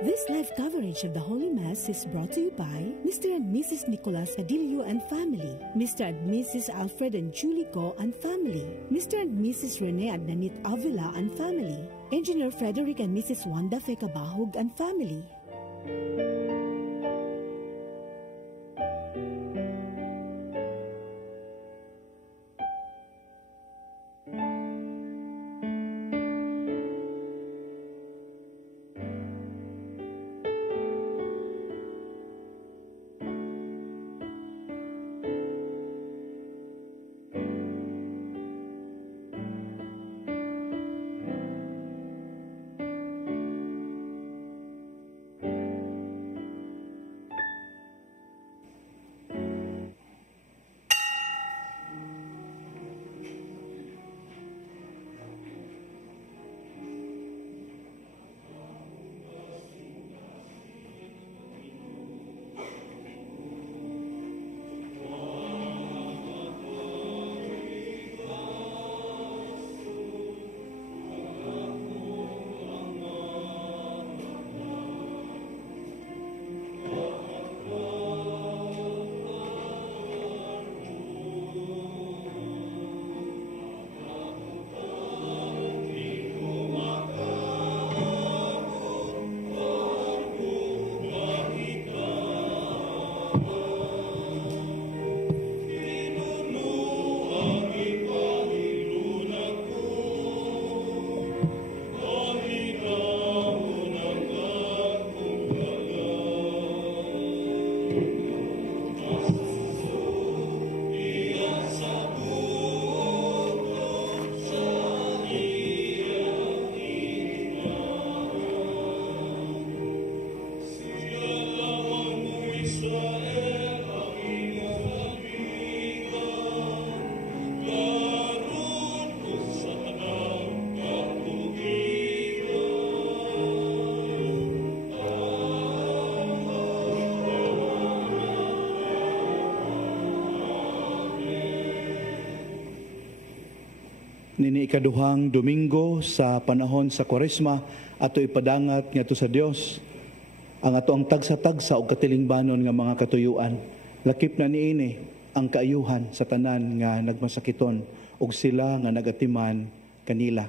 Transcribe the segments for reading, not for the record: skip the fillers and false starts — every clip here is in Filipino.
This live coverage of the Holy Mass is brought to you by Mr. and Mrs. Nicolas Adilio and family, Mr. and Mrs. Alfred and Julie Go and family, Mr. and Mrs. Rene and Nanit Avila and family, Engineer Frederick and Mrs. Wanda Fekabahog and family. Nini ikaduhang Domingo sa panahon sa Kwaresma, ato ipadangat nga to sa Dios ang ato ang tagsa-tagsa o katilingbanon nga mga katuyuan. Lakip na niini ang kaayuhan sa tanan nga nagmasakiton ug sila nga nagatiman kanila.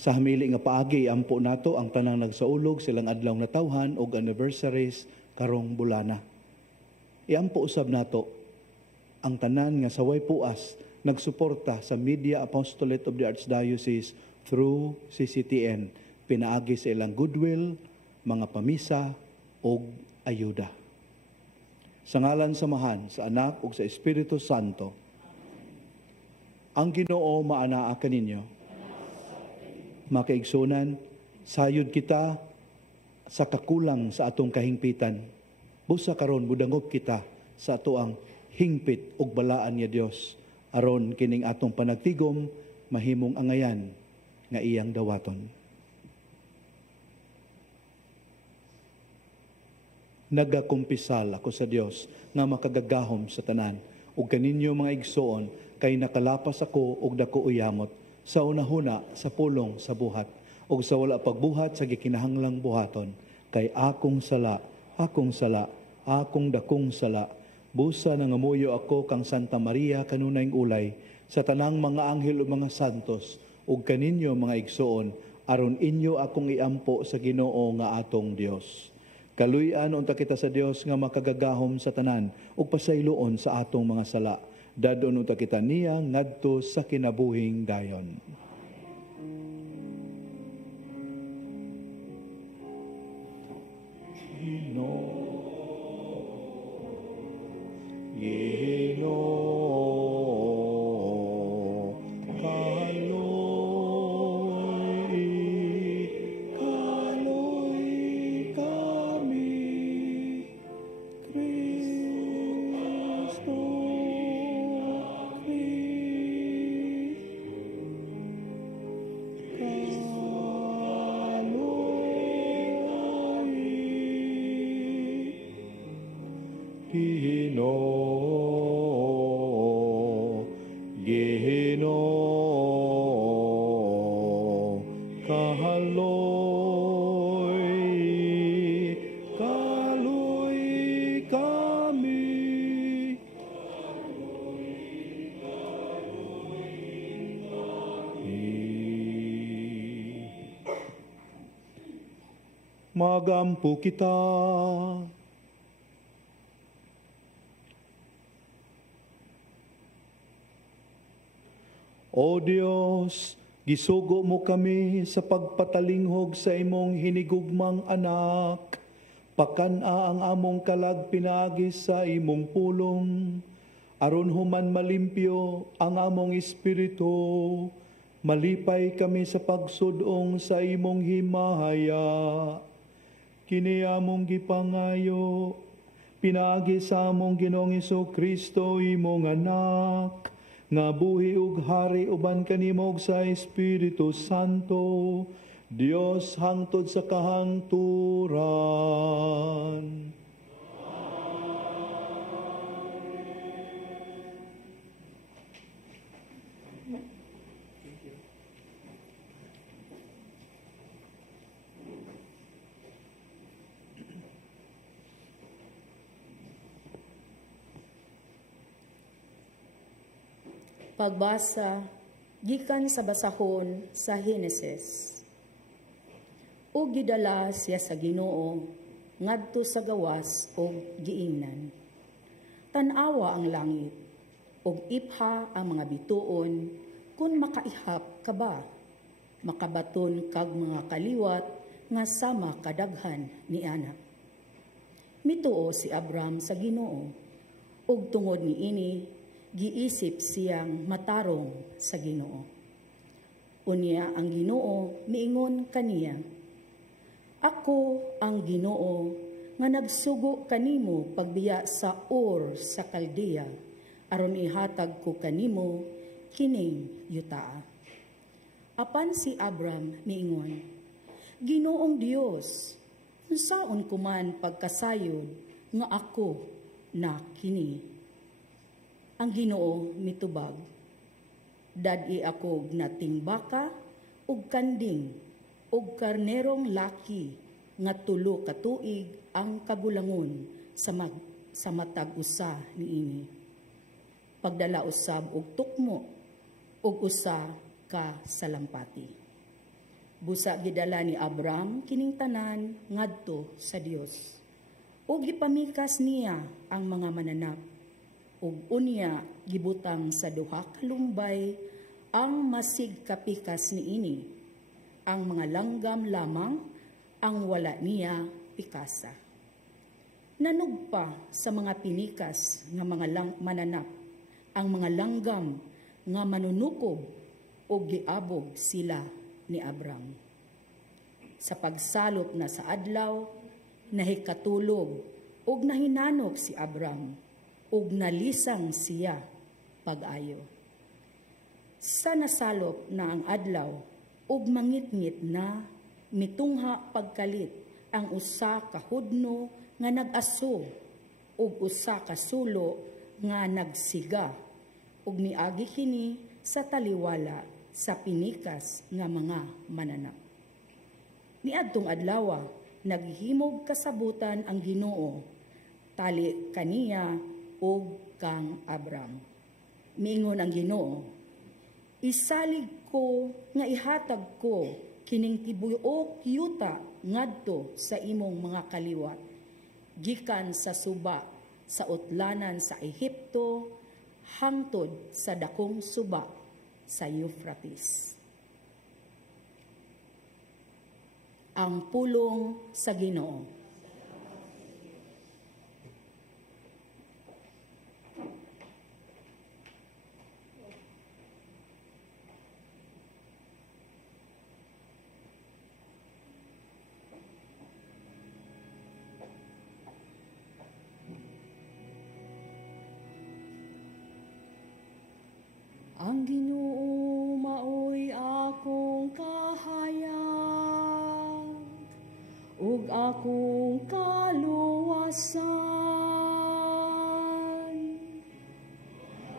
Sa hamili nga paagi ampo nato ang tanang nagsaulog silang adlaw na tawhan ug anniversaries karong bulana. Iampo usab nato ang tanan nga saway puas nagsuporta sa Media Apostolate of the Archdiocese through CCTN, pinaagi sa ilang goodwill, mga pamisa, o ayuda. Sa ngalan samahan, sa Anak ug sa Espiritu Santo, ang Ginoo maanaa kaninyo. Makaigsunan, sayod kita sa kakulang sa atong kahingpitan. Busa karon budangop kita sa atoang hingpit ug balaan niya Dios. Aron kining atong panagtigom, mahimong angayan nga iyang dawaton. Nagakumpisal ako sa Dios nga makagagahom sa tanan, ug kaninyo mga igsoon, kay nakalapas ako og dako uyamot, sa unahuna sa pulong sa buhat, ug sa wala pagbuhat sa gikinahanglang buhaton, kay akong sala, akong dakong sala, busa nangamuyo ako kang Santa Maria kanunayng ulay, sa tanang mga anghel o mga santos, ug kaninyo mga igsoon, aron inyo akong iampo sa Ginoo nga atong Dios. Kaluy-an unta kita sa Dios nga makagagahom sa tanan, ug pasayloon sa atong mga sala. Dadon unta kita niya ngadto sa kinabuhing dayon. Magampo kita. O Diyos, gisugo mo kami sa pagpatalinghog sa imong hinigugmang anak. Pakana ang among kalag pinagi sa imong pulong. Aron human malimpyo ang among espiritu, malipay kami sa pagsudong sa imong himahaya. Kini among gipangayo, pinagi sa among Ginoong Kristo imong anak, nga buhi ug hari uban kanimo sa Espiritu Santo, Dios hangtod sa kahangturan. Pagbasa gikan sa basahon sa Henesis. O gidala siya sa Ginoo ngadto sa gawas o giingnan. Tan-awa ang langit og ipha ang mga bituon kun makaihap ka ba. Makabaton kag mga kaliwat nga sama kadaghan ni ana. Mituo si Abram sa Ginoo ug tungod niini giisip siyang matarong sa Ginoo. Unya ang Ginoo miingon kaniya, Ako ang Ginoo nga nagsugo kanimo pagbiya sa Ur sa Kaldea, aron ihatag ko kanimo kining yuta. Apan si Abram miingon, Ginoong Dios, unsaon ko man pagkasayod nga ako na kini. Ang Ginoo mitubag, dad-i ako nating baka, ug kanding, ug karnerong laki, nga 3 ka tuig ang kabulangon sa matag usa niini. Pagdala usab og tukmo, ug usa ka salampati. Busa gidala ni Abram kining tanan ngadto sa Dios. Ug gipamikas niya ang mga mananap. Ug unya gibutang sa 2 ka lumbay ang masig kapikas niini. Ang mga langgam lamang ang wala niya pikasa. Nanugpa sa mga pinikas nga mga mananap ang mga langgam nga manunukob o giabog sila ni Abram. Sa pagsalop na sa adlaw, nahikatulog ug nahinanok si Abram ug nalisang siya pag-ayo. Sa nasalop na ang adlaw, ug mangitngit na mitungha pagkalit ang usa ka hudno nga nag-aso ug usa ka sulo nga nagsiga, ug niagi kini sa taliwala sa pinikas nga mga mananap. Niadtong adlaw, naghimog kasabutan ang Ginoo, tali kaniya og kang Abram. Miingon ang Ginoo, isalig ko nga ihatag ko kining tibuok yuta ngadto sa imong mga kaliwat, gikan sa suba sa utlanan sa Ehipto hangtod sa dakong suba sa Euphrates. Ang pulong sa Ginoo. Ang Ginoo maoy akong kahayag, ug akong kaluwasan.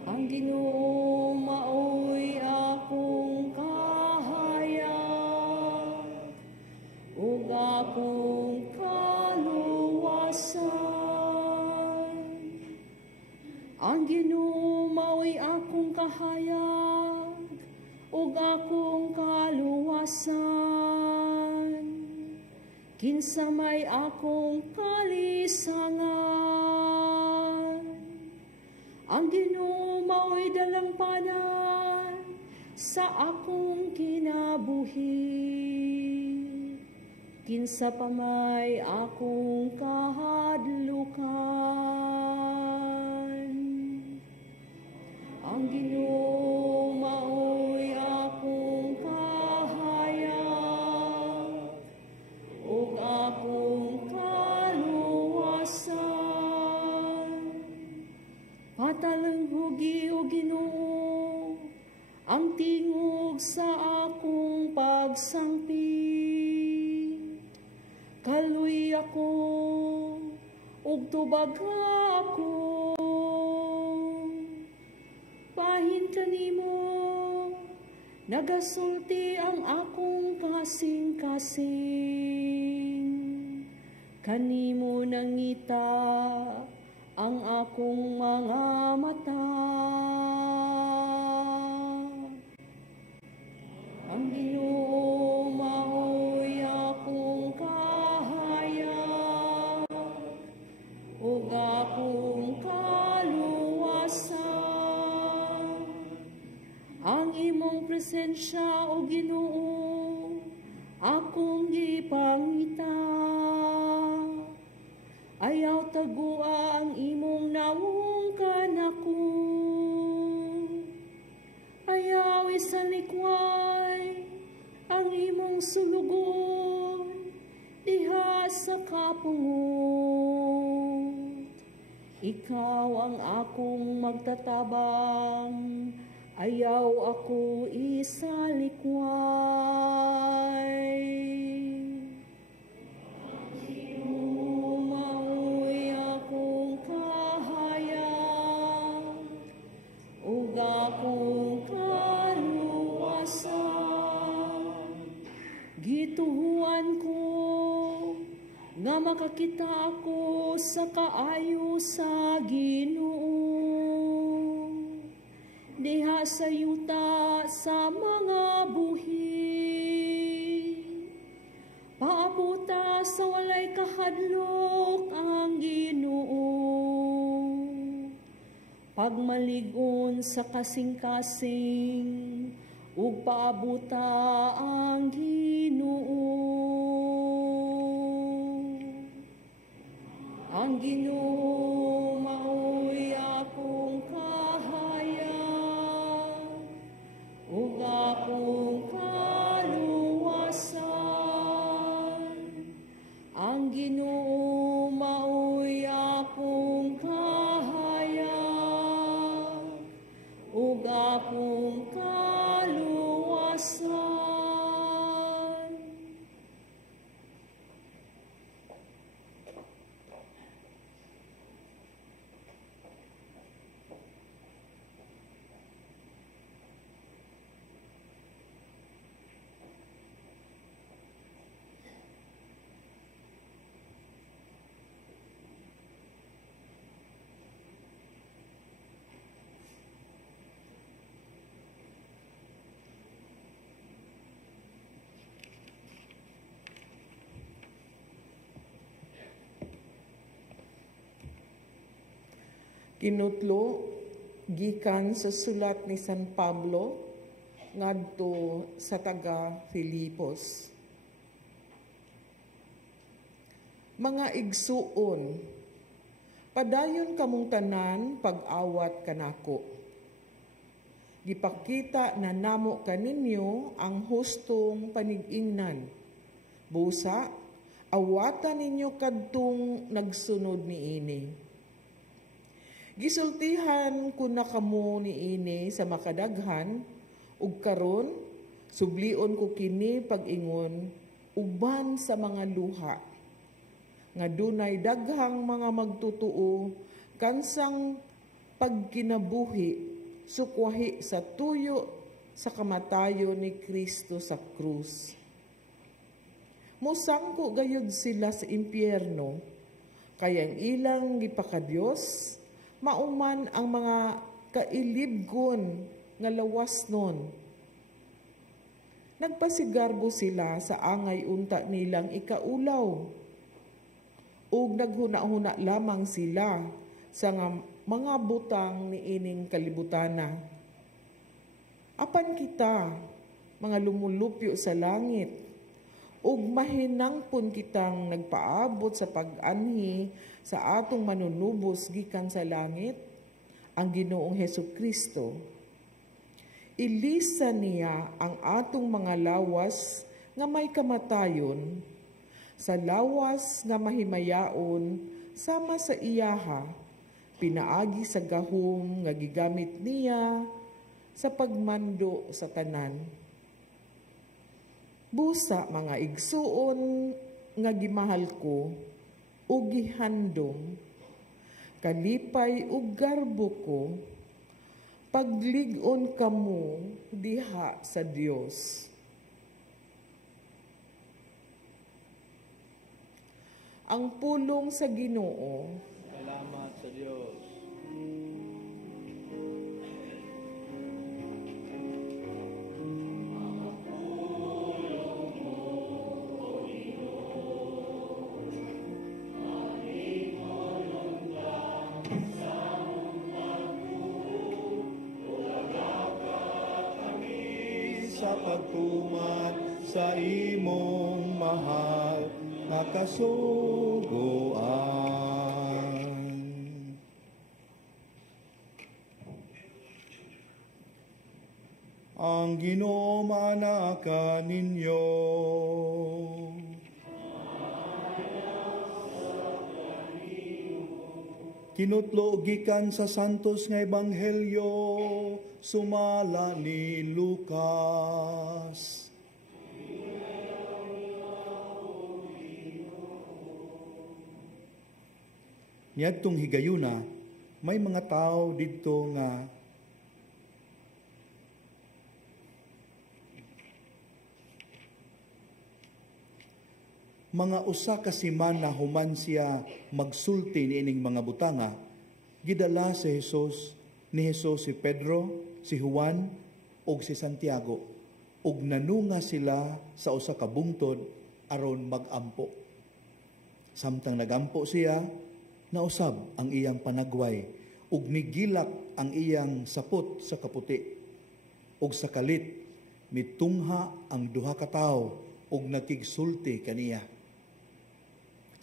Ang Ginoo maoy akong kahayag, ug akong kaluwasan. Ang Ginoo maoy akong kahayag, ug akong kaluwasan. kinsa may akong kalisangan. Ang Ginoo mao'y dalampanan sa akong kinabuhi. Kinsa pa may akong kahadlukan. Ang Ginoo mao'y akong kahayag ug akong kaluwasan. Patalanghugi o Ginoo ang tingog sa akong pagsangpit. Kaluy ako ug tubag ako. Bahin kanimo nagasulti ang akong kasing-kasing. Kanimo nangita ang akong mga mata. Ang Ginoo mao'y akong kahayag ug akong kaluwasan. Ang imong presensya o Ginoo akong gipangita. Ayaw tagua ang imong nawungkan ako. Ayaw isalikway ang imong sulugon diha sa kapungot. Ikaw ang akong magtatabang, ayaw ako isalikway. Mao'y akong kahayag ug akong kaluwasan. Gituhuan ko nga makakita ako sa kaayo sa Ginoo. Diha sa yuta sa mga buhi. Paabuta sa walay kahadlok ang Ginoo. Pagmaligon sa kasing-kasing ug paabuta ang Ginoo. Ang Ginoo mao'y akong kahayag ug akong kaluwasan. Ang Ginoo mao'y akong kahayag ug akong kaluwasan. Kinutlo gikan sa sulat ni San Pablo ngadto sa taga Filipos. Mga igsuon, padayon kamong tanan pag-awat kanako. Gipakita na namo kaninyo ang hustong panig-ingnan. Busa, awatan ninyo kadtong nagsunod niini. Gisultihan ko na kamo niini sa makadaghan, ug karon sublion ko kini pag-ingon uban sa mga luha. Nga dunay daghang mga magtutuo kansang pagkinabuhi sukwahi sa tuyo sa kamatayo ni Kristo sa krus. Musangko gayud sila sa impyerno, kayang ilang gipakadyos, mauman ang mga kailibgon nga lawas nun. Nagpasigarbo sila sa angay unta nilang ikaulaw. Ug naghuna-huna lamang sila sa mga butang ni ining kalibutana. Apan kita, mga lumulupyo sa langit, ug mahinangpon kitang nagpaabot sa pag-anhi sa atong manunubos gikan sa langit, ang Ginoong Hesukristo. Ilisa niya ang atong mga lawas nga may kamatayon, sa lawas nga mahimayaon sama sa iyaha, pinaagi sa gahom nga gigamit niya sa pagmando sa tanan. Busa mga igsuon nga gimahal ko ug gihandom, kalipay ug garbo ko, paglig-on kamo diha sa Dios. Ang pulong sa Ginoo. Salamat sa Diyos. Sa pagtuman sa imong mahal nga kasugoan. Ang Ginoo manaka ninyo. Kinutlo gikan sa santos nga ebanghelyo sumala ni Lucas. Niadtong higayuna, may mga tao didto nga mga usa ka semana human siya magsulti niining mga butanga, gidala si Jesus si Pedro, si Juan, ug si Santiago, ug nanunga sila sa usa ka bungtod aron magampo. Samtang nagampo siya, nausab ang iyang panagway, ug migilak ang iyang sapot sa kaputi, ug sa kalit mitungha ang duha ka tawo ug nakigsulti kaniya.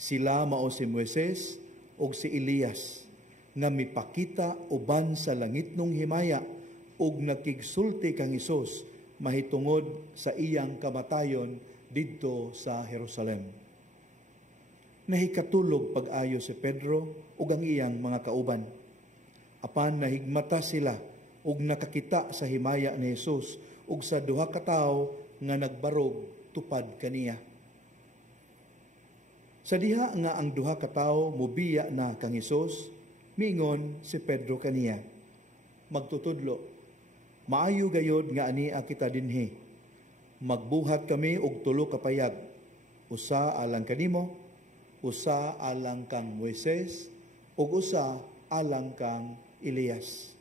Sila mao si Moises ug si Elias nga mipakita uban sa langitnong himaya ug nakigsulti kang Hesus mahitungod sa iyang kamatayon didto sa Jerusalem. Nahikatulog pag-ayo si Pedro ug ang iyang mga kauban. Apan nahigmata sila ug nakakita sa himaya ni Hesus ug sa duha ka tawo nga nagbarog tupad kaniya. Sa diha nga ang duha ka tawo mobiya na kang Hesus, miingon si Pedro kaniya, magtutudlo, maayo gayod nga ania kita dinhi. Magbuhat kami og tulo ka payag, usa alang kanimo, usa alang kang Moises, ug usa alang kang Elias.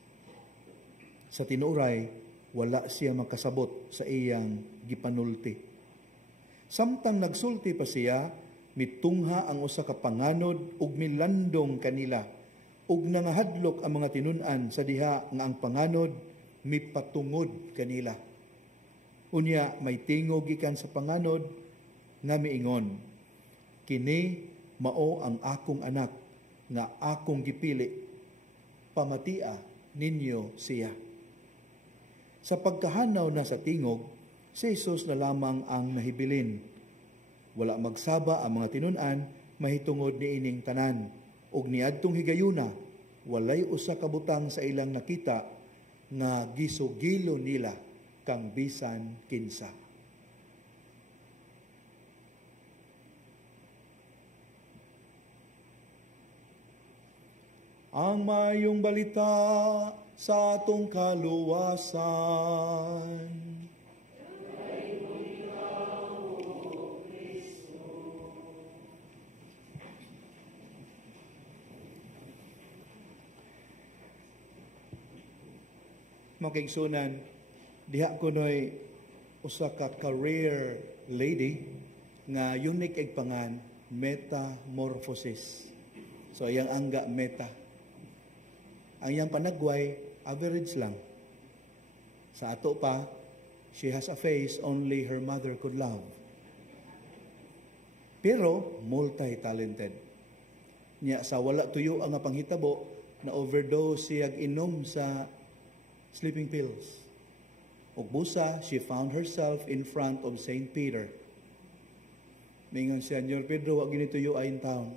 Sa tinuray, wala siya makasabot sa iyang gipanulti. Samtang nagsulti pa siya, mitungha ang usa ka panganod ug milandong kanila, ug nangahadlok ang mga tinun-an sa diha nga ang panganod mipatungod kanila. Unya may tingog gikan sa panganod nga miingon, kini mao ang akong anak nga akong gipili, pamatia ninyo siya. Sa pagkahanaw na sa tingog, si Jesus na lamang ang nahibilin. Wala magsaba ang mga tinun-an mahitungod ni ining tanan, ug niadtong higayuna walay usa ka butang sa ilang nakita nga gisugilo nila kang bisan kinsa. Ang mayong balita sa atong kaluwasan. Mga kaigsunan, diha ko no'y usa ka career lady nga unique eg pangan metamorphosis. So iyang angga meta. Ang iyang panagway average lang. Sa ato pa, she has a face only her mother could love. Pero multi-talented. Nya sa wala tuyo ang panghitabo na overdose siya inom sa sleeping pills. Ug busa, she found herself in front of St. Peter. Mingon siya, Senyor Pedro, wag ginituyo in town.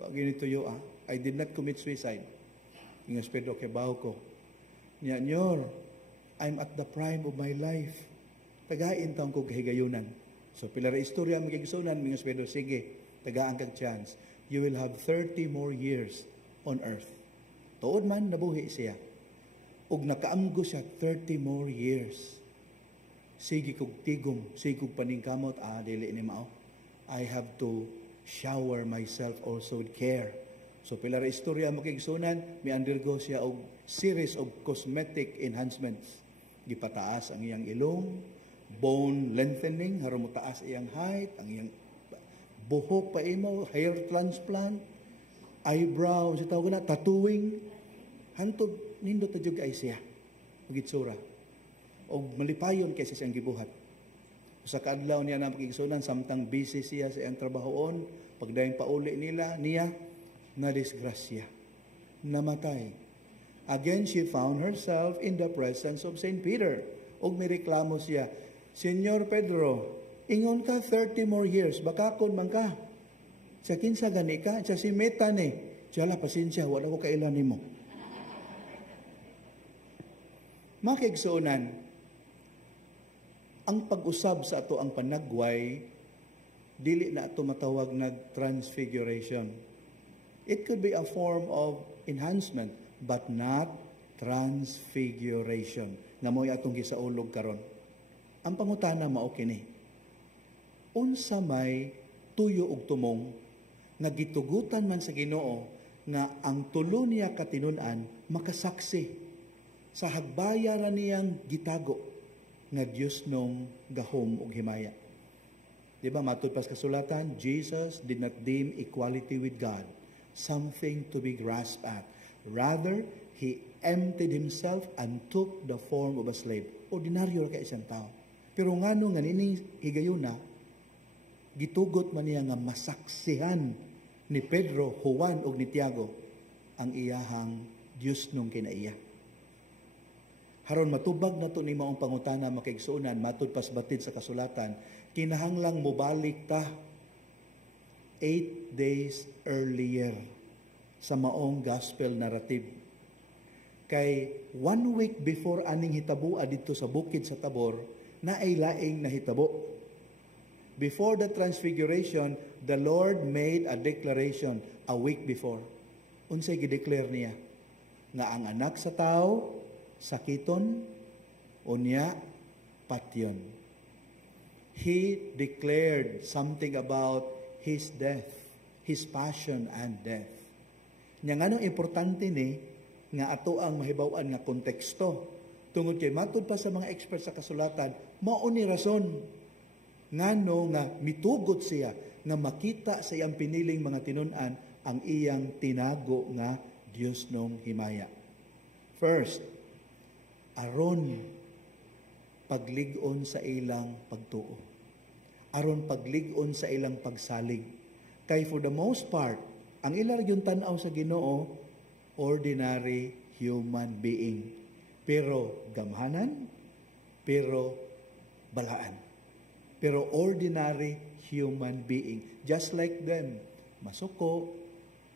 Wag ginituyo I did not commit suicide. Mingon si Pedro, kebaw ko. Nya, Senyor, I'm at the prime of my life. Tagain taong ko kahigayunan. So, pila ra istorya magigsunan, mingon si Pedro, sige, tagaan kag chance. You will have 30 more years on earth. Tuod man, nabuhi siya. Ug nakaamgo siya 30 more years. Sige kog tigom, sige kog paningkamot, dili ni mao. I have to shower myself also with care. So pila ra istorya makigsunan, may undergo siya og series of cosmetic enhancements. Gipataas ang iyang ilong, bone lengthening, haron mo taas iyang height, ang iyang buhok pa imo, hair transplant, eyebrow, sa tawag na, tattooing. Hantod, nindot na dyan ay siya. Magitsura. O malipayon kaysa siyang gibuhat. Sa kaadlaw niya na makigsunan, samtang busy siya sa iyang trabahoon, pagdayon pauli niya, na disgrasya. Namatay. Again, she found herself in the presence of St. Peter. O may reklamo siya, Senyor Pedro, ingon ka 30 more years, baka kon man ka. Sa kinsa gani ka, sa si Meta ni. Siyala, pasensya, wala ko kailan ni mo. Makigsunan, ang pag-usab sa ato ang panagway, dili na ato matawag na transfiguration. It could be a form of enhancement, but not transfiguration. Nga mo'y atong gisaulog karon. Ang pangutana mao kini. Unsa may tuyo ug tumong nga gitugutan man sa Ginoo nga ang tulo niya katinun-an makasaksi sa hagbayaran niyang gitago nga Dios nung gahom ug himaya. Di ba matud pas kasulatan, Jesus did not deem equality with God something to be grasped at. Rather, he emptied himself and took the form of a slave. Ordinaryo ra kay isang tao. Pero ngano nga nining higayuna, gitugot man niya nga masaksihan ni Pedro, Juan ug ni Tiago ang iyahang Dios nung kinaiya. Haron matubag na to ni maong pangutana makaigsuunan matud pas batid sa kasulatan, kinahanglang mobalik ta 8 days earlier sa maong gospel narrative. Kay 1 week before aning hitabo dito sa bukid sa Tabor, na ay laing nahitabo. Before the transfiguration, the Lord made a declaration a week before. Unsay gideclare niya? Nga ang anak sa tao, sakiton, unya, patyon. He declared something about His death, His passion and death. Nya nganong importante ni, nga ato ang mahibaw-an nga konteksto. Tungod kay matud pa sa mga experts sa kasulatan, mao ni rason ngano nga mitugot siya nga makita sa iyang piniling mga tinun-an ang iyang tinago nga Dios nung himaya. First, aron paglig-on sa ilang pagtuo. Aron paglig-on sa ilang pagsalig. Kay for the most part, ang ilang yung tanaw sa Ginoo, ordinary human being. Pero gamhanan, pero balaan. Pero ordinary human being. Just like them. Masuko,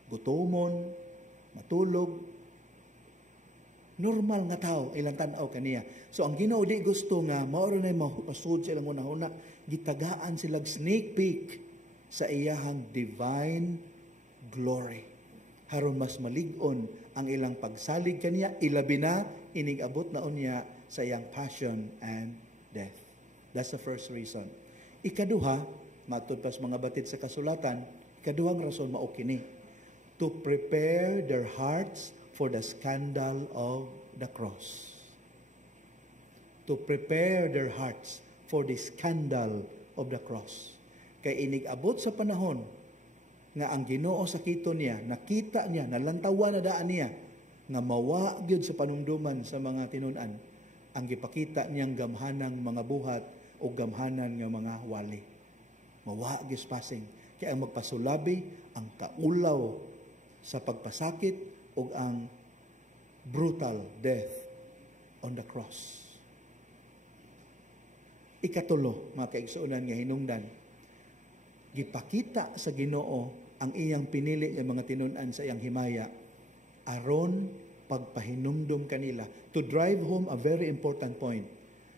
gutomon, matulog. Normal nga tao, ilang tanaw kaniya. So ang Ginoo di gusto nga, maoro na masud sa ilang una-una, gitagaan silang sneak peek sa iyahang divine glory. Haron mas malig-on ang ilang pagsalig kaniya, ilabi na inig-abot na unya sa iyang passion and death. That's the first reason. Ikaduha, matud pas mga batid sa kasulatan, ikaduhang rason mao kini, to prepare their hearts for the scandal of the cross. To prepare their hearts for the scandal of the cross. Kay inig-abot sa panahon nga ang Ginoo sakito niya, nakita niya, nalantawan na daan niya, nga mawa gyud sa panumduman sa mga tinun-an, ang gipakita niyang gamhanang mga buhat o gamhanan nga mga wali. Mawa gyud passing. Kaya ang magpasulabi, ang kaulaw sa pagpasakit o ang brutal death on the cross. Ikatulo, mga kaigsuunan nga hinungdan, gipakita sa Ginoo ang iyang pinili ng mga tinun-an sa iyang himaya aron pagpahinumdum kanila to drive home a very important point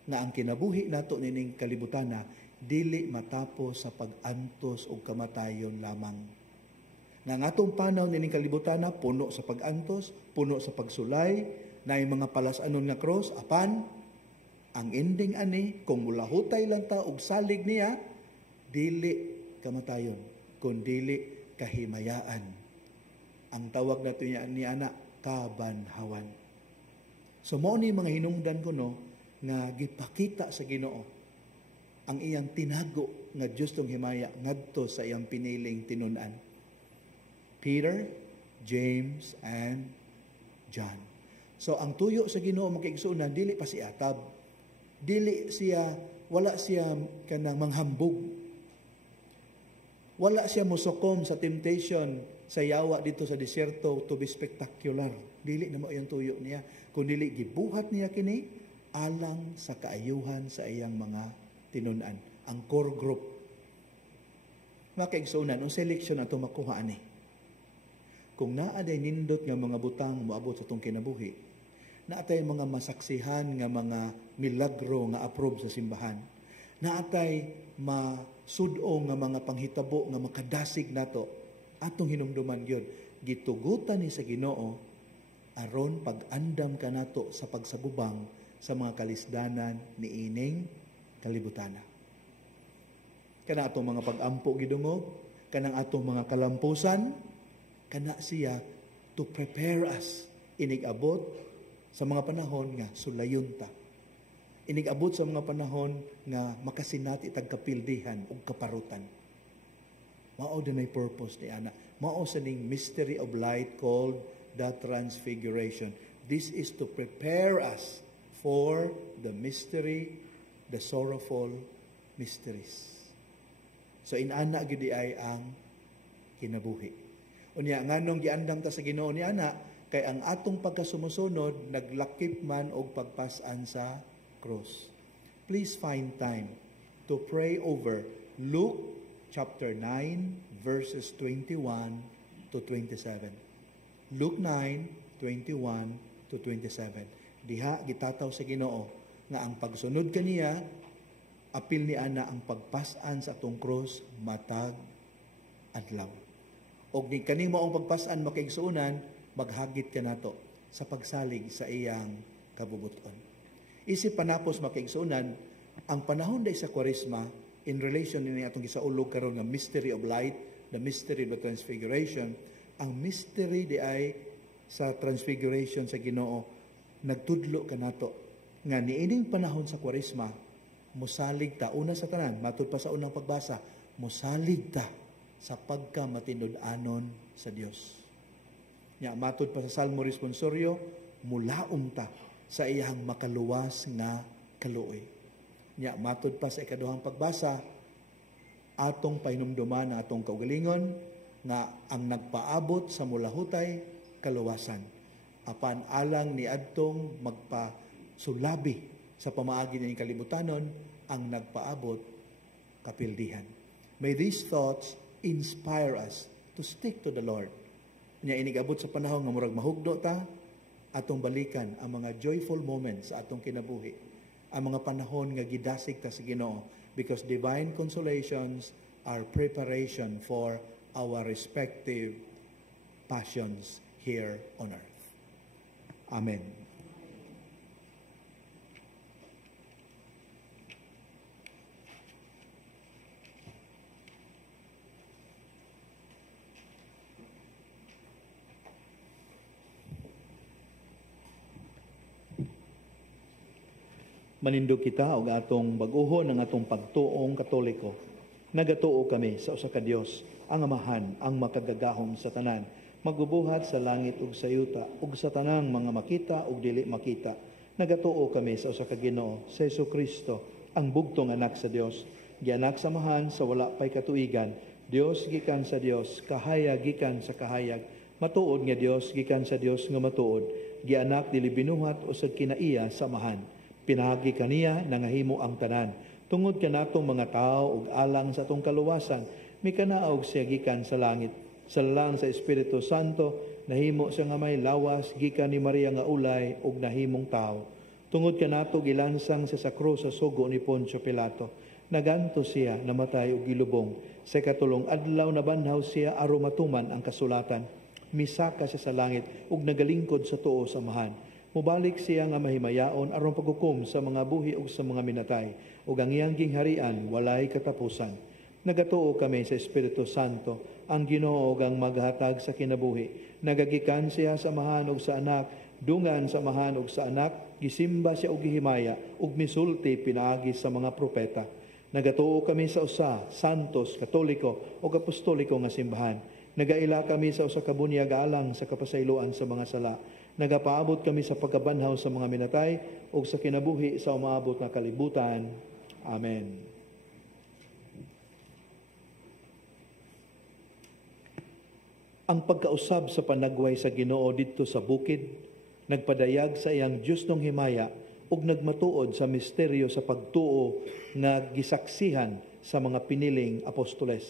na ang kinabuhi nato nining kalibutana dili matapos sa pag-antos o kamatayon lamang. Nga ang atong panaw nining kalibutana puno sa pag-antos, puno sa pagsulay, na mga palasanon nga cross, apan ang ending ani kung mulahutay lang ta og salig niya, dili kamatayon, kundi kahimayaan. Ang tawag nato niya ni ana kabanhawan. So mao ni mga hinungdan ko no nga gipakita sa Ginoo ang iyang tinago nga Dios tong himaya ngadto sa iyang piniling tinun-an. Peter, James, and John. So ang tuyo sa Ginoo mga kaigsuonan dili pa si atab. Dili siya, wala siya kanang manghambog. Wala siya musukom sa temptation sa yawa dito sa desierto to be spectacular. Dili na mo iyang tuyo niya. Kundi gibuhat niya kini alang sa kaayuhan sa iyang mga tinun-an. Ang core group. Mga kaigsuonan, ang selection ato makuha ani. Kung naaday nindot nga mga butang moabot sa tong kinabuhi, naatay mga masaksihan nga mga milagro nga approve sa simbahan, naatay masudo nga mga panghitabo nga makadasig nato, atong hinumduman gyud gitugutan ni sa Ginoo aron pag-andam ka nato sa pagsagubang sa mga kalisdanan ni ining kalibutana. Kana atong mga pag-ampo gidungog, kanang atong mga kalampusan, kana siya to prepare us inig-abot sa mga panahon nga sulayon ta. Inig-abot sa mga panahon nga makasinati tag kapildihan ug kaparutan. Mao dinay purpose ni ana. Mao sa ning mystery of light called the Transfiguration. This is to prepare us for the mystery, the sorrowful mysteries. So inana gid ay ang kinabuhi. Unya nganong giandam ta sa Ginoo ni ana kay ang atong pagkasumusunod naglakip man og pagpas-an sa cross. Please find time to pray over Luke chapter 9 verses 21 to 27. Luke 9:21 to 27. Diha gitataw sa Ginoo nga ang pagsunod kaniya apil ni ana ang pagpas-an sa atong cross matag adlaw. Og ni kaning maong pagpas-an makaigsuonan maghagit ka nato sa pagsalig sa iyang kabubuton. Isip panapos makaigsuonan ang panahon day sa Kwaresma in relation ni atong gisaulog karon nga mystery of light, the mystery of the transfiguration. Ang mystery di ay sa transfiguration sa Ginoo nagtudlo kanato nga niining panahon sa Kwaresma mosalig ta una sa tanan matud pa sa unang pagbasa mosalig ta sa pagkamatinud-anon sa Dios. Nya matud pa sa Salmo responsorio mulaom ta sa iyang makaluwas nga kaluoy. Nya matud pa sa ikaduhang pagbasa atong pahinumduman na atong kaugalingon nga ang nagpaabot sa mulahutay kaluwasan apan alang ni adtong magpasulabi sa pamaagi ng kalibutanon ang nagpaabot kapildihan. May these thoughts inspire us to stick to the Lord. Nya inigabot sa panahon nga murag mahugdo ta atong balikan ang mga joyful moments sa atong kinabuhi, ang mga panahon nga gidasig ta sa Ginoo, because divine consolations are preparation for our respective passions here on earth. Amen. Manindog kita og atong bag-ohon ang atong pagtuong Katoliko. Nagatuo kami sa usa ka Dios, ang Amahan, ang makagagahom sa tanan, magbubuhat sa langit ug sa yuta ug sa tanang mga makita ug dili makita. Nagatuo kami sa usa ka Ginoo, sa Jesucristo, ang bugtong anak sa Dios, gianak sa Amahan sa wala pay katuigan, Dios gikan sa Dios, kahayag gikan sa kahayag, matuod nga Dios gikan sa Dios nga matuod, gianak dili binuhat usag kinaiya sa Amahan. Pinagi kaniya nangahimo ang tanan. Tungod kanatong mga tao ug alang sa atong kaluwasan, mikanaog siya gikan sa langit. Sa lalang sa Espiritu Santo, nahimo siya nga may lawas gikan ni Maria nga ulay ug nahimong tao. Tungod kanato gilansang sa krus sa sugo ni Poncio Pilato. Naganto siya namatay ug gilubong. Sa katulong adlaw nabanhaw siya aron matuman ang kasulatan. Misaka siya sa langit ug nagalingkod sa tuo sa Amahan. Mubalik siya nga mahimayaon aron paghukom sa mga buhi ug sa mga minatay, ug ang iyang gingharian walay katapusan. Nagatuo kami sa Espiritu Santo, ang Ginoo ug ang maghatag sa kinabuhi. Nagagikan siya sa Amahan ug sa Anak, dungan sa Amahan ug sa Anak, gisimba siya ug gihimaya, ug misulti pinaagi sa mga propeta. Nagatuo kami sa usa, santos, katoliko ug apostoliko nga simbahan. Nagaila kami sa usa ka bunyag alang sa kapasayloan sa mga sala. Nagapaabot kami sa pagkabanhaw sa mga minatay ug sa kinabuhi sa umaabot nga kalibutan. Amen. Ang pagkausab sa panagway sa Ginoo didto sa bukid, nagpadayag sa iyang Dios nung himaya ug nagmatuod sa misteryo sa pagtuo nga gisaksihan sa mga piniling apostoles.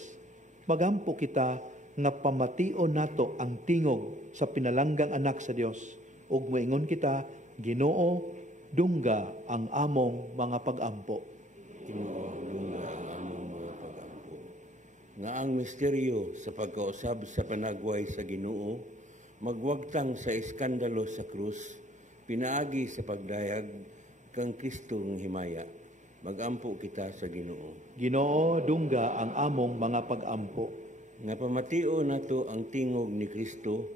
Magampo kita nga pamation nato ang tingog sa pinalanggang anak sa Dios ug moingon kita, Ginoo, dungga ang among mga pag-ampo. Ginoo, dungga ang among mga pag-ampo. Nga ang misteryo sa pagkausab sa panagway sa Ginoo magwagtang sa iskandalo sa krus, pinaagi sa pagdayag kang Kristo ng himaya. Magampo kita sa Ginoo. Ginoo, dungga ang among mga pag-ampo. Nga pamatio nato ang tingog ni Kristo,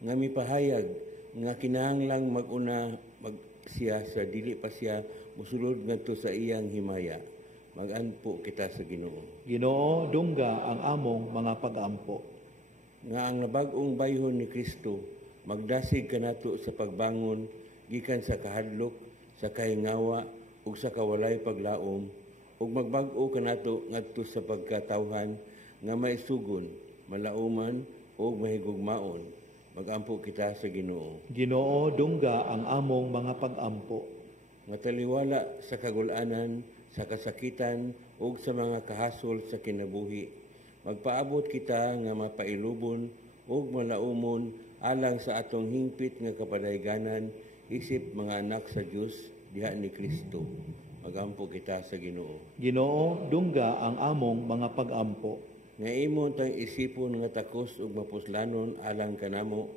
nga mipahayag nga kinahanglang maguna siya sa dili pa siya musulod ngadto sa iyang himaya. Magampo kita sa Ginoo. Ginoo, dungga ang among mga pag-ampo. Nga ang nabag-ong bayhon ni Kristo magdasig kanato sa pagbangon gikan sa kahadlok, sa kahingawa ug sa kawalay paglaom, ug magbag-o kanato ngadto sa pagkatawhan nga may sugon, malauman o mahigugmaon. Magampo kita sa Ginoo. Ginoo, dungga ang among mga pag-ampo. Nga taliwala sa kagulanan, sa kasakitan o sa mga kahasol sa kinabuhi. Magpaabot kita nga mapailubon o malaumon alang sa atong hingpit nga kapadayganan isip mga anak sa Dios diha ni Kristo. Magampo kita sa Ginoo. Ginoo, dungga ang among mga pag-ampo. Nga imo tang isipon nga takos ug mapuslanon alang kanamo,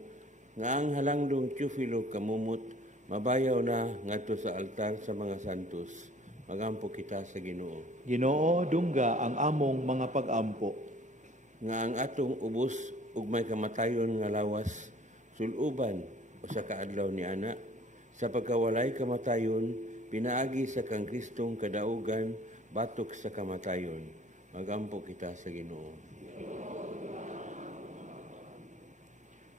nga ang halangdong Teofilo kamumot mabayaw na ngadto sa altar sa mga santos. Magampo kita sa Ginoo. Ginoo, dungga ang among mga pag-ampo. Nga ang atong ubos ug may kamatayon nga lawas suluban o sa kaadlaw ni ana, sa pagkawalay kamatayon pinaagi sa kang Kristong kadaugan batok sa kamatayon. Magampo kita sa Ginoo.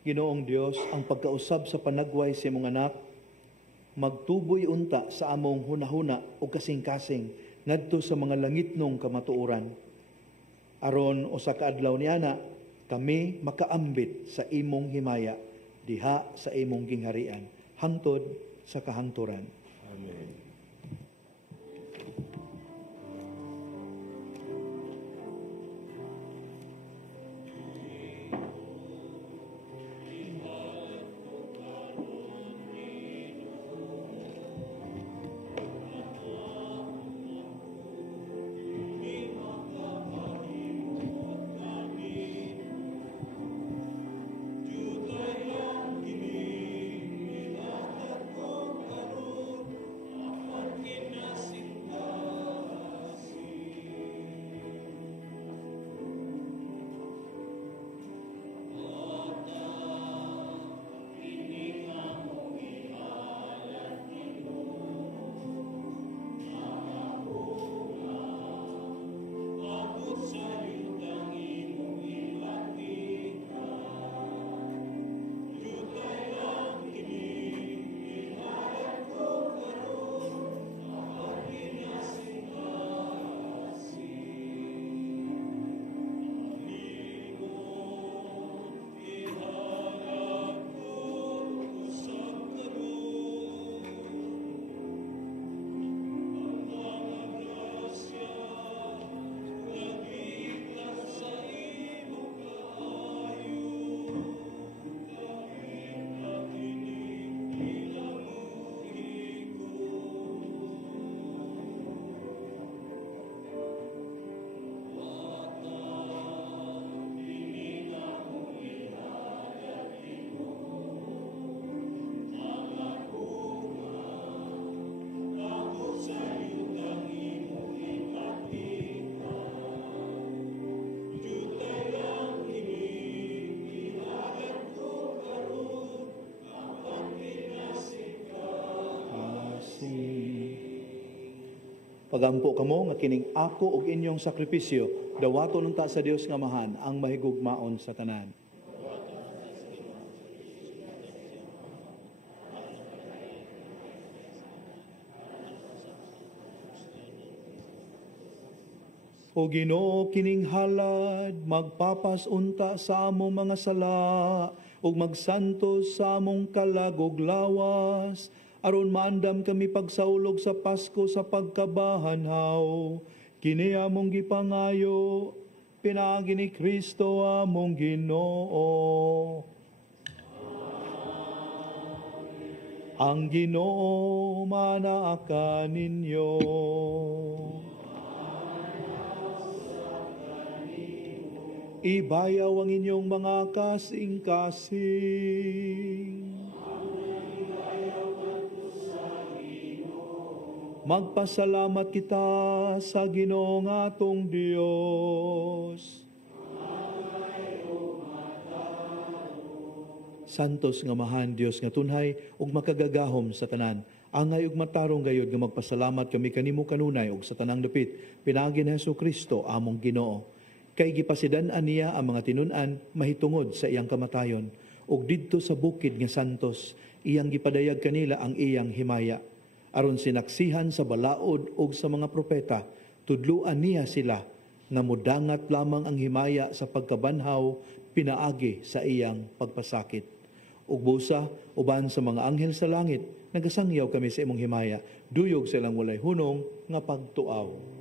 Ginoong Dios, ang pagkausab sa panagway sa imong anak, magtuboy unta sa among hunahuna o kasing-kasing ngadto sa mga langitnong kamatuoran. Aron o sa kaadlaw ni ana, kami makaambit sa imong himaya, diha sa imong gingharian, hangtod sa kahangturan. Amen. Pagampo kamo nga kining ako ug inyong sakripisyo dawaton unta sa Dios nga Amahan ang mahigugmaon sa tanan. O Ginoo kining halad magpapasunta sa among mga sala ug magsantos sa among kalag ug lawas aron maandam kami pagsaulog sa Pasko sa pagkabahanhaw. Kini among gipangayo pinaagi ni Kristo among Ginoo. Ang Ginoo manaa ninyo. Ibayaw ang inyong mga kasing-kasing. Magpasalamat kita sa Ginoo nga atong Dios. Santos nga mahan Dios nga tunhay ug makagagahom sa tanan. Angay ug matarong gayud nga magpasalamat kami kanimo kanunay ug sa tanang dapit pinaagi ni Hesukristo among Ginoo. Kay gipasidan-an niya ang mga tinun-an mahitungod sa iyang kamatayon ug didto sa bukid nga Santos iyang gipadayag kanila ang iyang himaya aron sinaksihan sa balaod ug sa mga propeta tudluan niya sila nga modangat lamang ang himaya sa pagkabanhaw pinaagi sa iyang pagpasakit ug busa uban sa mga anghel sa langit nagasangyaw kami sa imong himaya duyog silang walay hunong nga pagtuaw.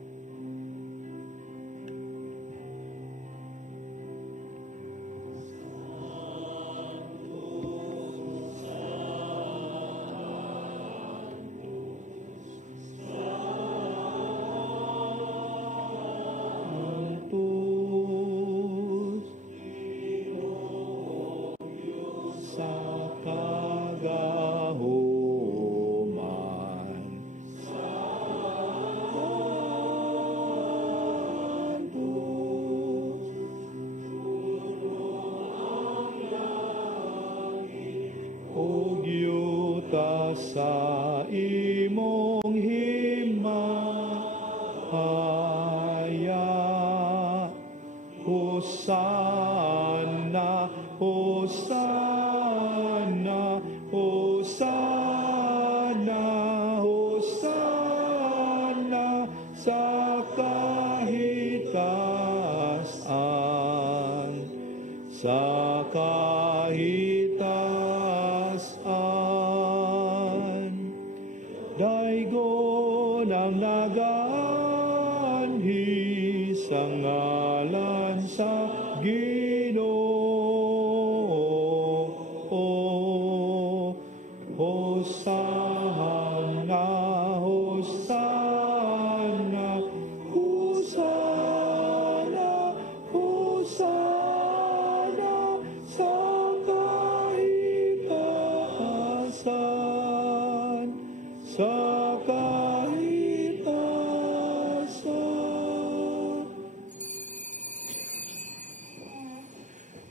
Sa imong himaya, Hosanna, Hosanna, Hosanna, Hosanna sa kahitasan, sa Daigon ang naganhi sa ngalan sa Ginoo. Hosanna, Hosanna, Hosanna, Hosanna sa kahitasan, sa kahitasan.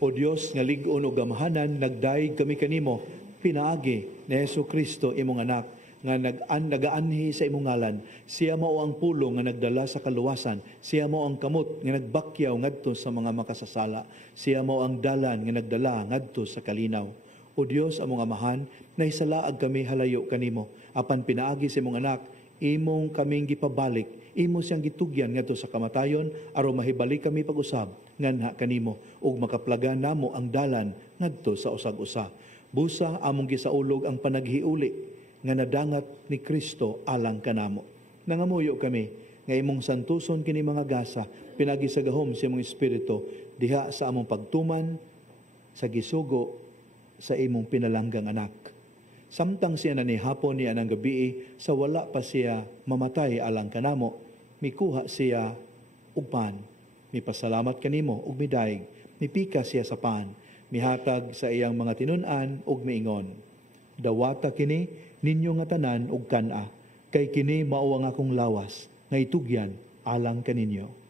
O Dios nga lig-on ug gamahanan, nagdaig kami kanimo, pinaagi ni Hesukristo imong anak, nga nagaanhi sa imong ngalan. Siya mao ang pulong nga nagdala sa kaluwasan. Siya mao ang kamot nga nagbakyaw ngadto sa mga makasasala. Siya mao ang dalan nga nagdala ngadto sa kalinaw. O Dios among amahan, nahisalaag kami halayo kanimo. Apan pinaagi sa imong anak, imong kaming gipabalik, imo siyang gitugyan ngadto sa kamatayon aron mahibalik kami pag-usab nganha kanimo ug makaplagan namo ang dalan ngadto sa usag-usa. Busa among gisaulog ang panaghiuli nga nadangat ni Kristo alang kanamo. Nangamuyo kami nga imong santuson kini mga gasa pinagi sa gahom sa imong espiritu diha sa among pagtuman sa gisugo sa imong pinalanggang anak. Samtang siya nanihapon niya ng gabi sa wala pa siya mamatay alang kanamo, mikuha siya upan, mipasalamat kanimo ug midaig, mipika siya sa pan, mihatag sa iyang mga tinun-an ug miingon, dawata kini ninyo nga tanan ug kana, kay kini mao ang akong lawas nga itugyan alang kaninyo.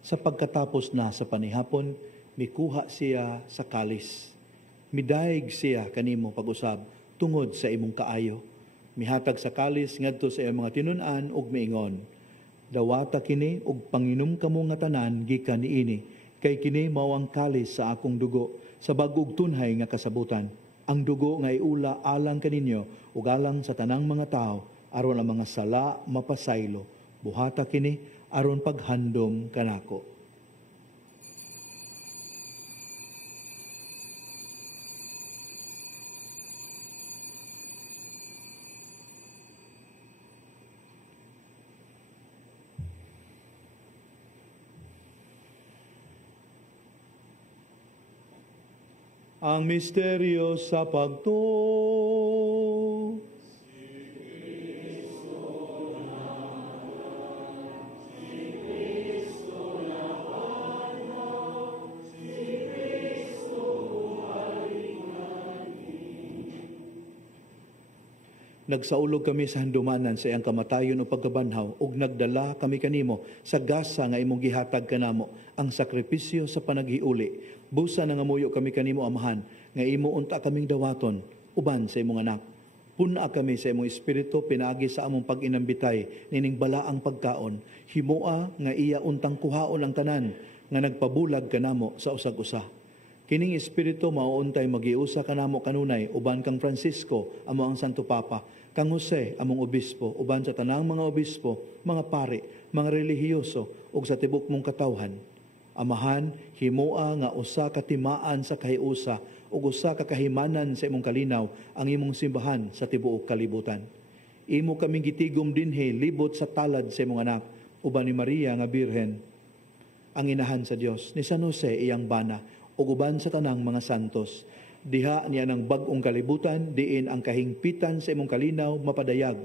Sa pagkatapos na sa panihapon, mikuha siya sa kalis. Midayeg siya kanimo pag-usab tungod sa imong kaayo. Mihatag sa kalis ngadto sa iyang mga tinun-an ug miingon, dawata kini ug panginom kamo nga tanan gikan niini, kay kini mao ang kalis sa akong dugo sa bag-ong tunhay nga kasabutan. Ang dugo nga iula alang kaninyo ug alang sa tanang mga tao aron ang mga sala mapasaylo. Buhata kini aron paghandom kanako. Ang misteryo sa pagtuo. Nagsaulog kami sa handumanan sa iyang kamatayon o pagkabanhaw ug nagdala kami kanimo sa gasa nga imong gihatag kanamo ang sakripisyo sa panaghiuli. Busa na nga muyo kami kanimo amahan nga imo unta kaming dawaton uban sa imong anak. Puna kami sa imong espiritu pinaagi sa among pag-inambitay nining balaang pagkaon. Himoa nga iya untang kuhaon ang tanan nga nagpabulag kanamo sa usag-usa. Kining espiritu mauuntay magiusa kanamo kanunay uban kang Francisco amo ang Santo Papa, kang Jose among obispo uban sa tanang mga obispo, mga pari, mga relihiyoso ug sa tibok mong katawhan. Amahan, himoa nga usa ka timaan sa kahiusa ug usa ka kahimanan sa imong kalinaw ang imong simbahan sa tibuok kalibutan. Imo kaming gitigom dinhi libot sa talad sa imong anak uban ni Maria nga Birhen, ang inahan sa Dios, ni San Jose iyang bana ug uban sa tanang mga santos. Diha niya ng bag-ong kalibutan, diin ang kahingpitan sa imong kalinaw mapadayag.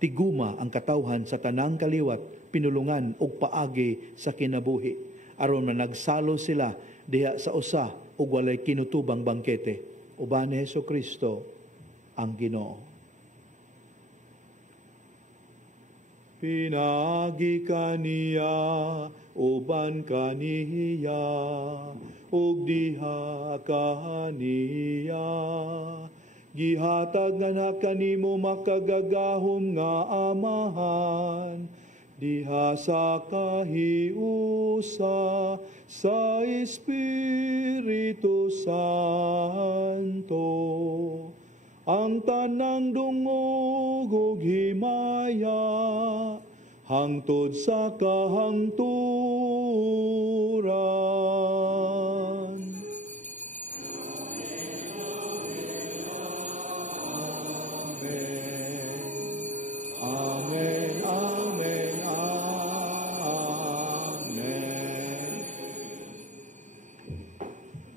Tiguma ang katawhan sa tanang kaliwat, pinulungan ug paagi sa kinabuhi. Aron na nagsalo sila diha sa usa ug walay kinutubang bangkete. Uban ni Hesukristo ang Ginoo. Pinagi kaniya, uban kaniya, ug diha kaniya. Gihatag nga kanimo makagagahom nga amahan, diha sa kahiusa sa Espiritu Santo. Ang tanang dungog ug himaya, hangtod sa kahangturan. Amen. Amen. Amen. Amen.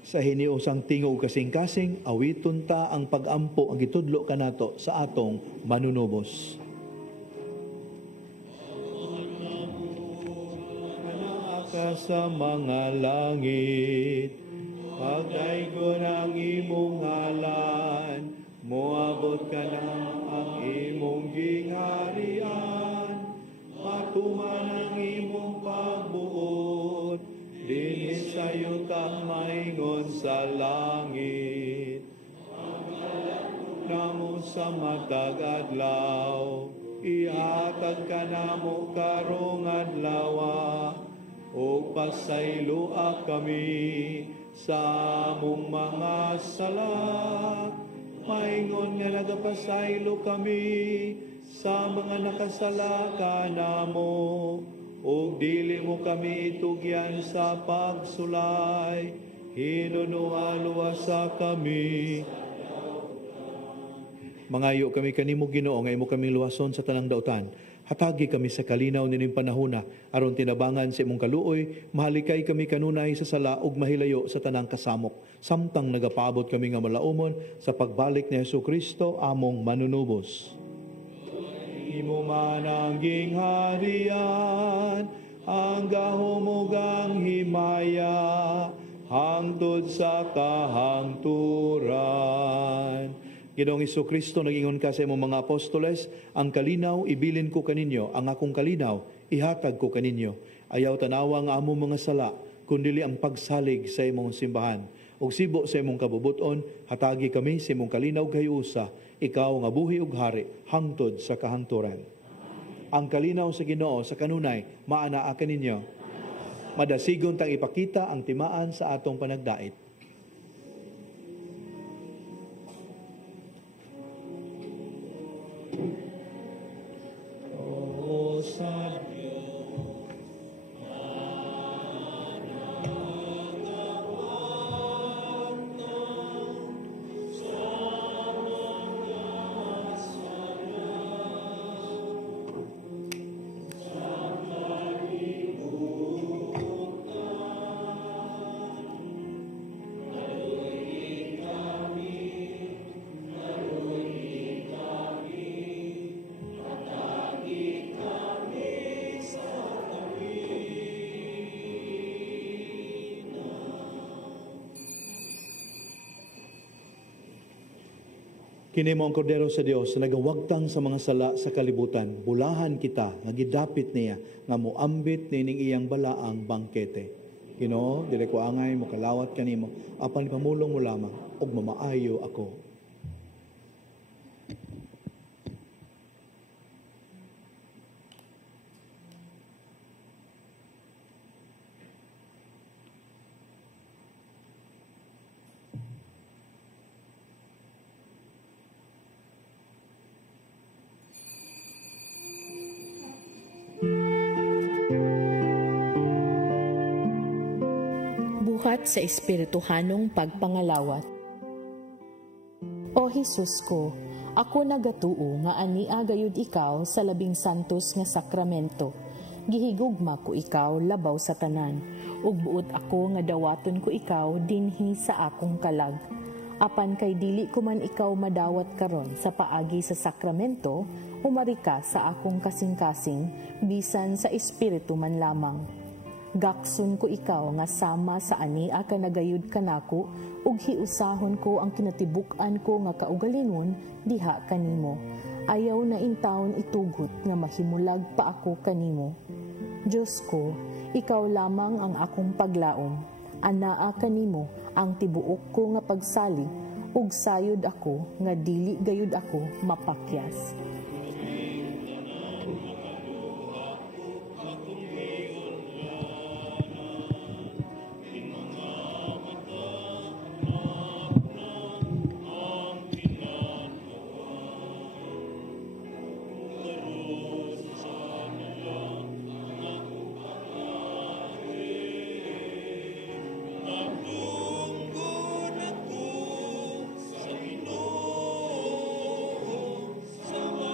Sa hiniusang tingog kasing-kasing, awiton ta ang pag-ampo ang gitudlo kanato sa atong manunubos. Ka sa mga langit, pagdaygon ang imong ngalan, moabot ka na ang imong gingharian, matuman ang imong pagbuot, dinis sa yutang maingon sa langit. Namo sa matag adlaw, ihatag ka namo karong adlaw, o pasayloa kami sa among mga sala. Maingon nga nagapasaylo kami sa mga nakasala kanamo. O dili mo kami itugyan sa pagsulay, hinunuwa-luwasa kami. Mangayo kami kanimo Ginoo nga imo kaming luwason sa tanang daotan. Hatagi kami sa kalinaw nining panahona, aron tinabangan sa imong kaluoy, mahalikay kami kanunay sa sala ug mahilayo sa tanang kasamok. Samtang nagapaabot kami nga malaumon sa pagbalik ni Hesukristo among manunubos. Imo man ang gingharian, ang gahom ug ang himaya, hangtod sa kahangturan. Ginoong Kristo, nagingon ka sa imong mga apostoles, ang kalinaw ibilin ko kaninyo, ang akong kalinaw ihatag ko kaninyo. Ayaw tanawa nga among mga sala, kundili ang pagsalig sa imong simbahan. Ug sibo sa imong kabubuton, hatagi kami sa imong kalinaw gayusa, ikaw nga buhi ug hari, hangtod sa kahangturan. Ang kalinaw sa Ginoo sa kanunay, maanaa kaninyo. Madasigon tang ipakita ang timaan sa atong panagdait. Kini mo ang kordero sa Dios na nagawagtang sa mga sala sa kalibutan. Bulahan kita, nga gidapit niya, nga muambit nining iyang balaang bangkete. Ginoo, dili ko angay mo kalawat kanimo, apan pamulong mo lamang, ug mamaayo ako. Buhat sa espirituhanong pagpangalawat. O Jesus ko, ako nagatuo nga ania gayud ikaw sa labing santos nga sakramento. Gihigugma ko ikaw labaw sa tanan, ug buot ako nga dawaton ko ikaw dinhi sa akong kalag. Apan kay dili ko man ikaw madawat karon sa paagi sa sakramento, umari ka sa akong kasing-kasing, bisan sa espiritu man lamang. Gaksun ko ikaw nga sama sa ania ka nagayud kanako, ug hiusahon ko ang kinatibuk-an ko nga kaugalingon diha kanimo. Ayaw na intawon itugot nga mahimulag pa ako kanimo. Diyos ko, ikaw lamang ang akong paglaom. Anaa kanimo ang tibuok ko nga pagsali, ug sayod ako nga dili gayud ako mapakyas. Sama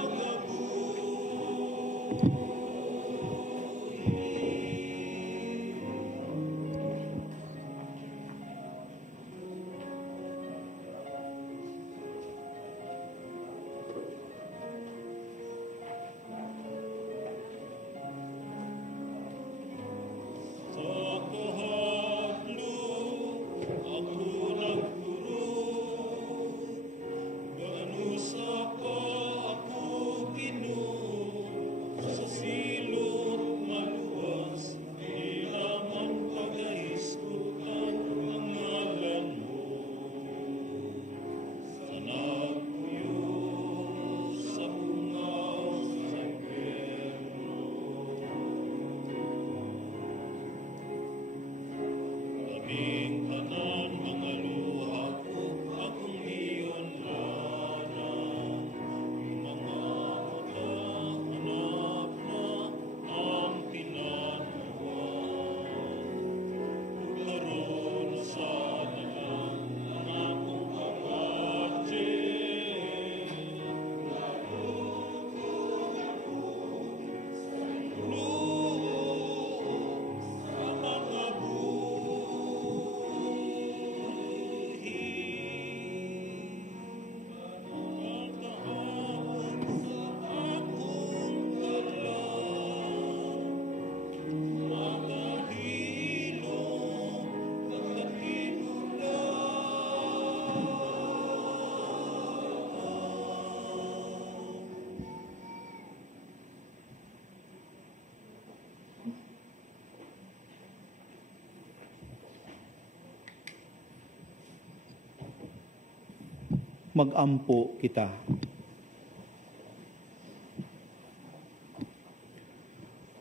Mag-ampo kita.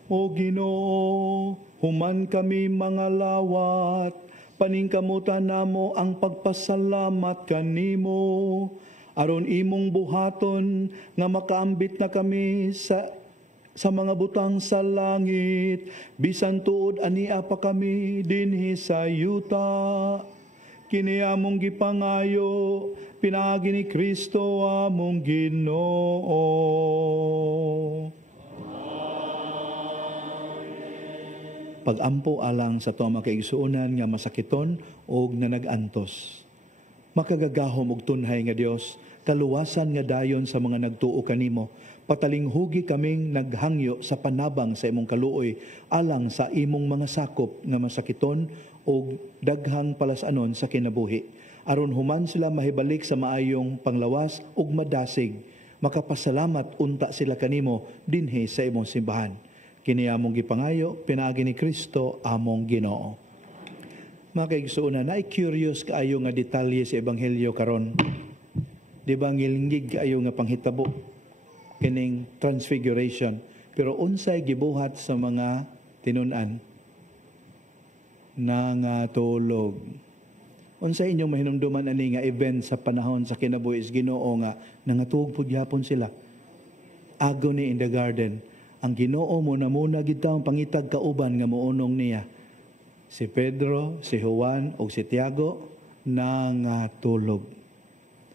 O Ginoo, human kami mga lawat, paningkamutan namo ang pagpasalamat kanimo, aron imong buhaton nga makaambit na kami sa mga butang sa langit, bisan tuod ania pa kami dinhi sa yuta. Kini among gipangayo, pinaagi ni Kristo among Ginoo. Pag-ampo alang sa tuwa makaigsuunan nga masakiton o nga nag-antos. Makagagahom og tunhay nga Dios, kaluwasan nga dayon sa mga nagtuo kanimo, patalinghugi kaming naghangyo sa panabang sa imong kaluoy alang sa imong mga sakop nga masakiton o daghang palasanon sa kinabuhi. Aron human sila mahibalik sa maayong panglawas ug madasig, makapasalamat unta sila kanimo dinhi sa imong simbahan. Kini among gipangayo, pinaagi ni Kristo among Ginoo. Mga kaigsuuna, na-curious kaayo nga detalye sa Ebanghelyo karon. Di ba ngilingig kaayo nga panghitabo? Kining transfiguration. Pero unsay gibuhat sa mga tinunan? Nangatulog. Unsay inyong mahinumduman ani nga event sa panahon sa kinabuhi is Ginoo nga nangatulog pud gyapon sila. Agony in the garden. Ang Ginoo muna gid taong pangitag kauban nga mounong niya. Si Pedro, si Juan ug si Tiago nangatulog.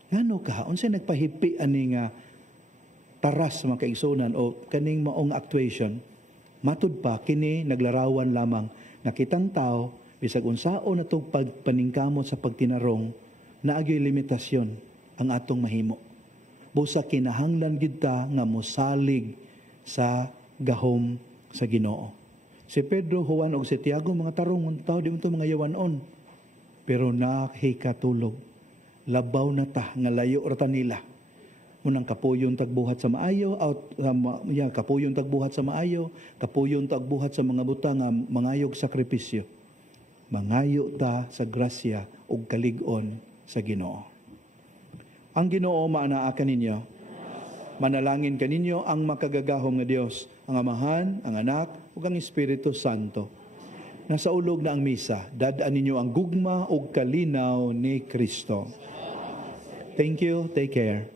Ngano ka unsay nagpahipi ani nga taras mga kaigsunan o kaning maong actuation? Matud pa kini naglarawan lamang nakitang tao bisag unsaon natong pagpaningkamot sa pagtinarong naagyoy limitasyon ang atong mahimo. Busa kinahanglan gid ta nga mosalig sa gahom sa Ginoo. Si Pedro, Juan ug si Tiago mga tarong tao di mo mga yawanon. Pero nakikatulog. Labaw na ta nga layo ra ta nila. Unang kapuyon tagbuhat sa maayo, kapuyon tagbuhat sa maayo, kapuyon tagbuhat sa mga butang nga mangayog sakripisyo. Mangayo ta sa grasya ug kalig-on sa Ginoo. Ang Ginoo maanaa kaninyo. Manalangin kaninyo ang makagagahom nga Dios, ang Amahan, ang Anak, ug ang Espiritu Santo. Nasa ulog na ang misa, dadaan ninyo ang gugma ug kalinaw ni Kristo. Thank you, take care.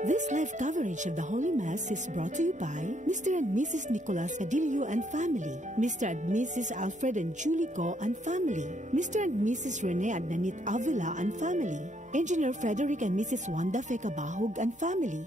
This live coverage of the Holy Mass is brought to you by Mr. and Mrs. Nicolas Cadillo and family, Mr. and Mrs. Alfred and Julie Co and family, Mr. and Mrs. Rene and Nanit Avila and family, Engineer Frederick and Mrs. Wanda Fecabahog and family.